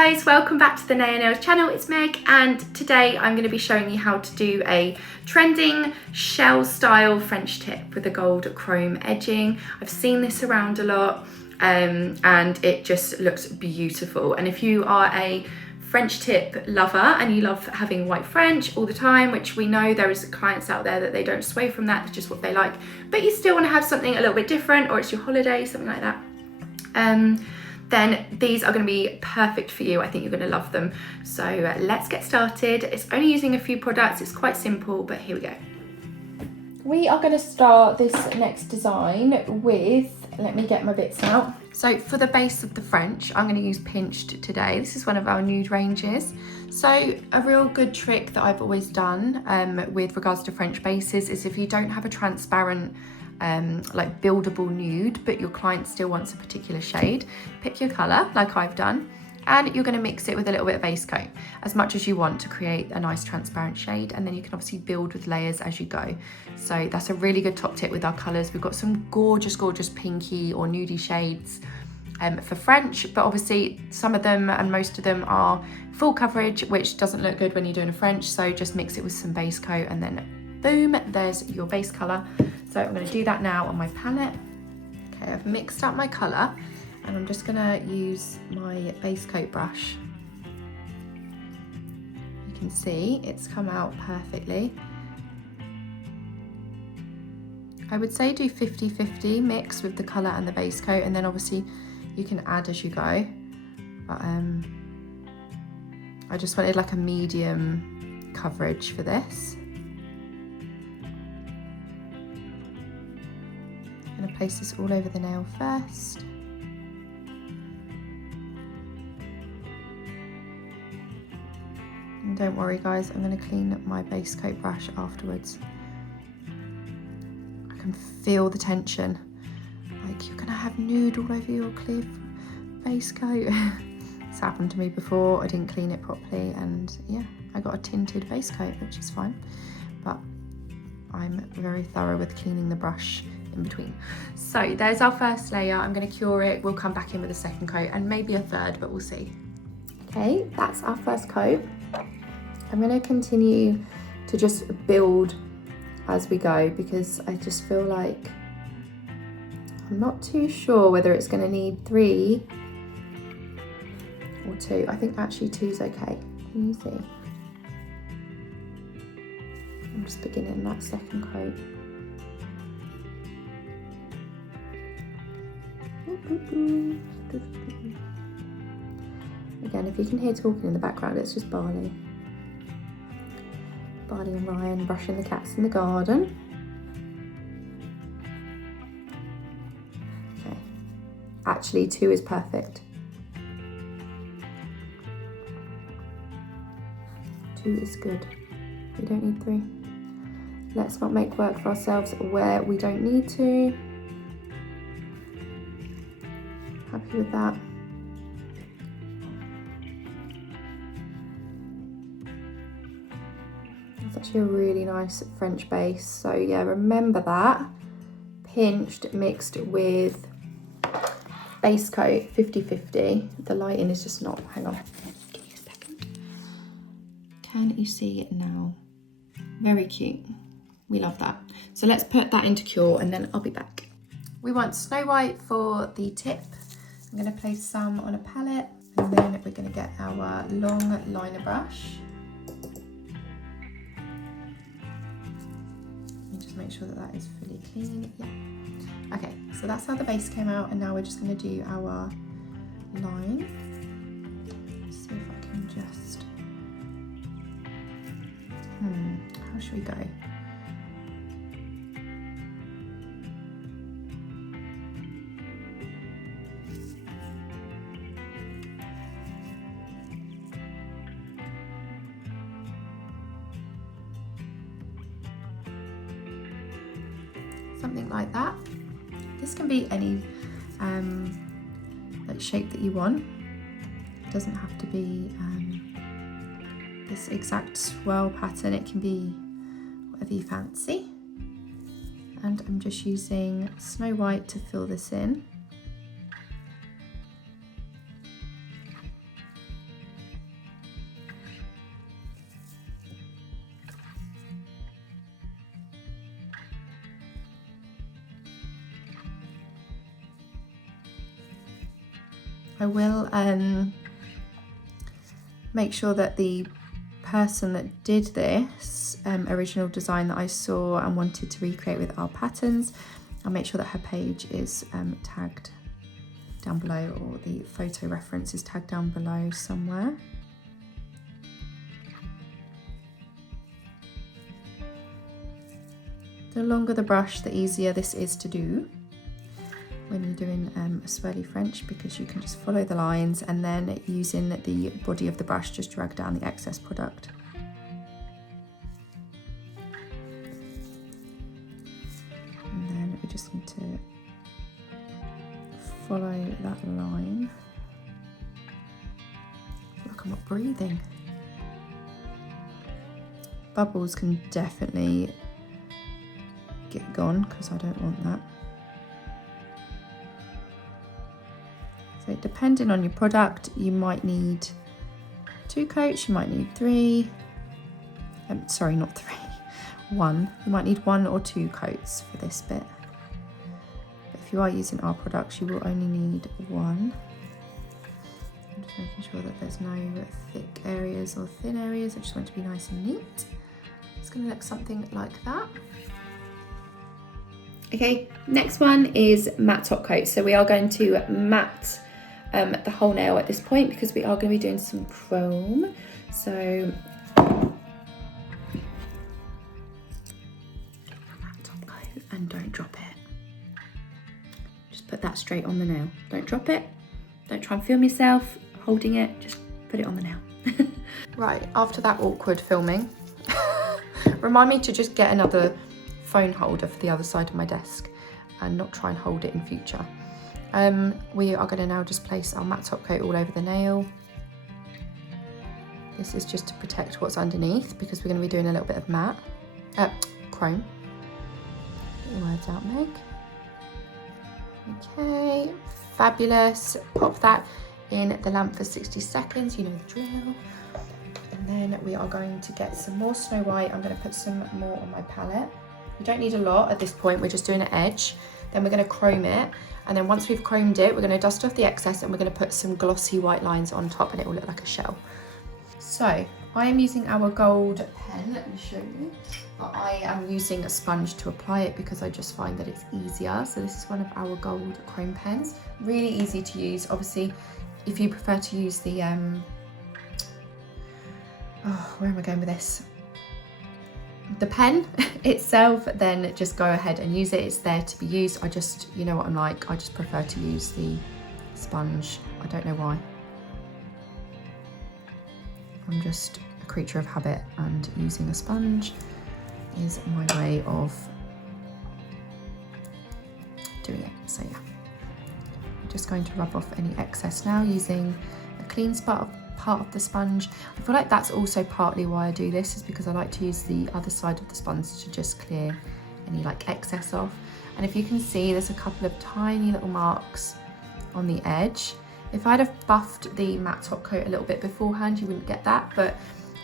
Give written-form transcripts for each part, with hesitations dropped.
guys, welcome back to the Naio Nails channel. It's Meg, and today I'm going to be showing you how to do a trending shell style French tip with a gold chrome edging. I've seen this around a lot and it just looks beautiful. And if you are a French tip lover and you love having white French all the time, which we know there is clients out there that they don't sway from that, it's just what they like, but you still want to have something a little bit different, or it's your holiday, something like that, then these are going to be perfect for you. I think you're going to love them. So let's get started. It's only using a few products, it's quite simple, but here we go. We are going to start this next design with, let me get my bits out. So for the base of the French, I'm going to use Pinched today. This is one of our nude ranges. So a real good trick that I've always done with regards to French bases is if you don't have a transparent like buildable nude, but your client still wants a particular shade, pick your colour like I've done, and you're going to mix it with a little bit of base coat as much as you want to create a nice transparent shade, and then you can obviously build with layers as you go. So that's a really good top tip with our colours. We've got some gorgeous pinky or nudie shades for French, but obviously some of them and most of them are full coverage, which doesn't look good when you're doing a French, so just mix it with some base coat and then boom, there's your base colour. So I'm going to do that now on my palette. Okay, I've mixed up my colour and I'm just going to use my base coat brush. You can see it's come out perfectly. I would say do 50-50 mix with the colour and the base coat, and then obviously you can add as you go. But I just wanted like a medium coverage for this. I'm going to place this all over the nail first. And don't worry guys, I'm going to clean up my base coat brush afterwards. I can feel the tension. Like you're going to have nude all over your clear base coat. It's happened to me before. I didn't clean it properly and yeah, I got a tinted base coat, which is fine. But I'm very thorough with cleaning the brush in between. So there's our first layer. I'm going to cure it. We'll come back in with a second coat and maybe a third, but we'll see. Okay, that's our first coat. I'm going to continue to just build as we go because I just feel like I'm not too sure whether it's going to need 3 or 2. I think actually 2 is okay. Can you see? I'm just beginning that second coat. Again, if you can hear talking in the background, it's just Barley and Ryan brushing the cats in the garden. Okay, actually 2 is perfect. 2 is good. We don't need 3. Let's not make work for ourselves where we don't need to. Happy with that. It's actually a really nice French base. So yeah, remember that. Pinched mixed with base coat, 50-50. The lighting is just not, hang on. Give me a second. Can you see it now? Very cute. We love that. So let's put that into cure and then I'll be back. We want Snow White for the tip. I'm going to place some on a palette and then we're going to get our long liner brush. Let me just make sure that that is fully clean. Yeah. Okay, so that's how the base came out, and now we're just going to do our line. Let's see if I can just... how should we go? Something like that. This can be any like shape that you want. It doesn't have to be this exact swirl pattern. It can be whatever you fancy. And I'm just using Snow White to fill this in. I will make sure that the person that did this original design that I saw and wanted to recreate with our patterns, I'll make sure that her page is tagged down below, or the photo reference is tagged down below somewhere. The longer the brush, the easier this is to do when you're doing a swirly French, because you can just follow the lines and then using the body of the brush just drag down the excess product. And then we just need to follow that line. Look, I'm not breathing. Bubbles can definitely get gone because I don't want that. So depending on your product, you might need 2 coats, you might need 3, sorry, not 3, 1. You might need 1 or 2 coats for this bit. But if you are using our products, you will only need 1. I'm just making sure that there's no thick areas or thin areas. I just want it to be nice and neat. It's going to look something like that. Okay, next one is matte top coat. So we are going to matte the whole nail at this point because we are going to be doing some chrome. So matte top coat, and don't drop it. Just put that straight on the nail. Don't drop it. Don't try and film yourself holding it. Just put it on the nail. Right, after that awkward filming, remind me to just get another phone holder for the other side of my desk and not try and hold it in future. We are going to now just place our matte top coat all over the nail. This is just to protect what's underneath because we're going to be doing a little bit of matte, chrome. Get your words out, Meg. Okay, fabulous. Pop that in the lamp for 60 seconds, you know the drill. And then we are going to get some more Snow White. I'm going to put some more on my palette. You don't need a lot at this point, we're just doing an edge. Then we're going to chrome it, and then once we've chromed it, we're going to dust off the excess and we're going to put some glossy white lines on top and it will look like a shell. So I am using our gold pen, let me show you. But I am using a sponge to apply it because I just find that it's easier. So this is one of our gold chrome pens. Really easy to use. Obviously, if you prefer to use the, where am I going with this? The pen itself, then just go ahead and use it. It's there to be used. I just, you know what I'm like, I just prefer to use the sponge. I don't know why. I'm just a creature of habit, and using a sponge is my way of doing it. So yeah, I'm just going to rub off any excess now using a clean part of the sponge. I feel like that's also partly why I do this, is because I like to use the other side of the sponge to just clear any like excess off. And if you can see, there's a couple of tiny little marks on the edge. If I'd have buffed the matte top coat a little bit beforehand, you wouldn't get that, but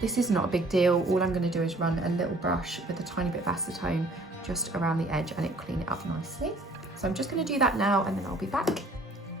this is not a big deal. All I'm going to do is run a little brush with a tiny bit of acetone just around the edge and it'll clean it up nicely. So I'm just going to do that now and then I'll be back.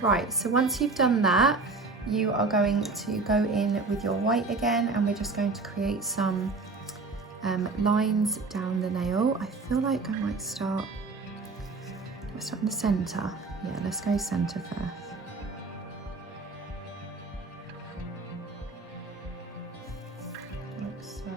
Right, so once you've done that, you are going to go in with your white again, and we're just going to create some lines down the nail. I feel like I might start in the centre. Yeah, let's go centre first. Like so.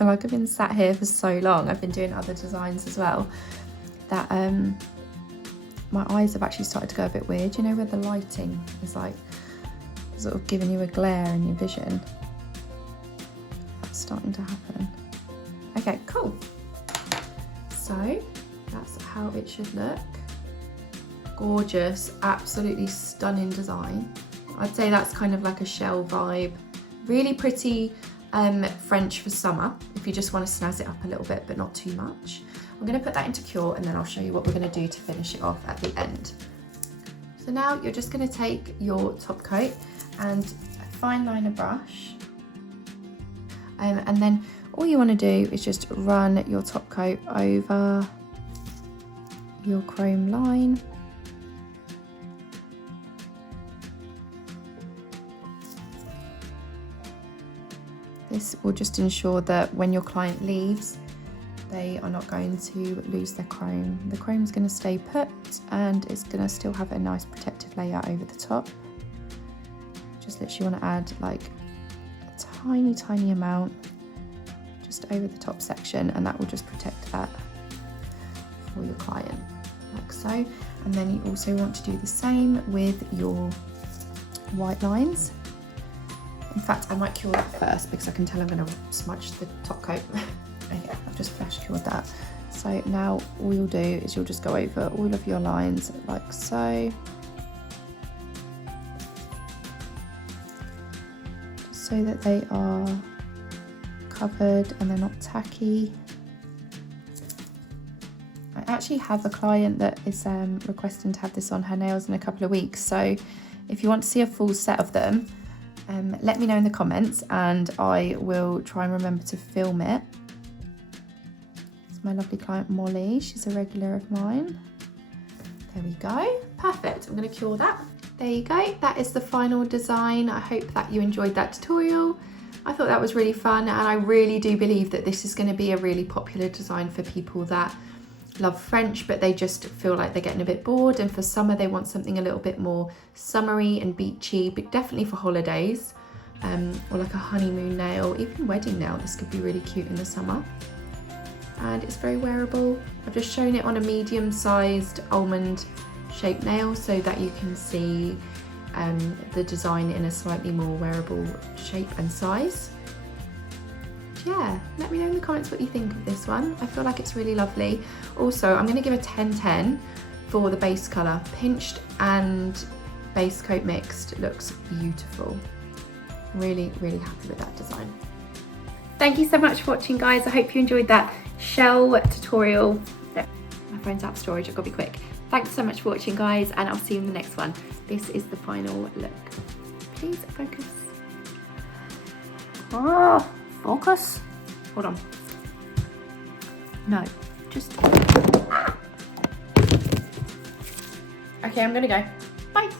feel like I've been sat here for so long. I've been doing other designs as well, that my eyes have actually started to go a bit weird. You know, where the lighting is like sort of giving you a glare in your vision. That's starting to happen. Okay, cool. So that's how it should look. Gorgeous, absolutely stunning design. I'd say that's kind of like a shell vibe. Really pretty French for summer, if you just want to snazz it up a little bit, but not too much. I'm going to put that into cure, and then I'll show you what we're going to do to finish it off at the end. So now you're just going to take your top coat and a fine liner brush, and then all you want to do is just run your top coat over your chrome line. This will just ensure that when your client leaves, they are not going to lose their chrome. The chrome's going to stay put, and it's going to still have a nice protective layer over the top. Just literally want to add like a tiny amount just over the top section, and that will just protect that for your client, like so. And then you also want to do the same with your white lines. In fact, I might cure that first because I can tell I'm going to smudge the top coat. Okay, I've just flash cured that. So now all you'll do is you'll just go over all of your lines like so. Just so that they are covered and they're not tacky. I actually have a client that is requesting to have this on her nails in a couple of weeks. So if you want to see a full set of them, let me know in the comments and I will try and remember to film it. It's my lovely client Molly, she's a regular of mine. There we go, perfect. I'm going to cure that. There you go, that is the final design. I hope that you enjoyed that tutorial. I thought that was really fun, and I really do believe that this is going to be a really popular design for people that love French but they just feel like they're getting a bit bored, and for summer they want something a little bit more summery and beachy, but definitely for holidays, or like a honeymoon nail, even wedding nail. This could be really cute in the summer, and it's very wearable. I've just shown it on a medium-sized almond shaped nail so that you can see the design in a slightly more wearable shape and size. Yeah, let me know in the comments what you think of this one. I feel like it's really lovely. Also, I'm going to give a 10-10 for the base colour. Pinched and base coat mixed looks beautiful. Really, really happy with that design. Thank you so much for watching, guys. I hope you enjoyed that shell tutorial. No, my phone's out of storage, I've got to be quick. Thanks so much for watching, guys, and I'll see you in the next one. This is the final look. Please focus. Oh. Focus. Hold on. No, just. Okay, I'm gonna go. Bye.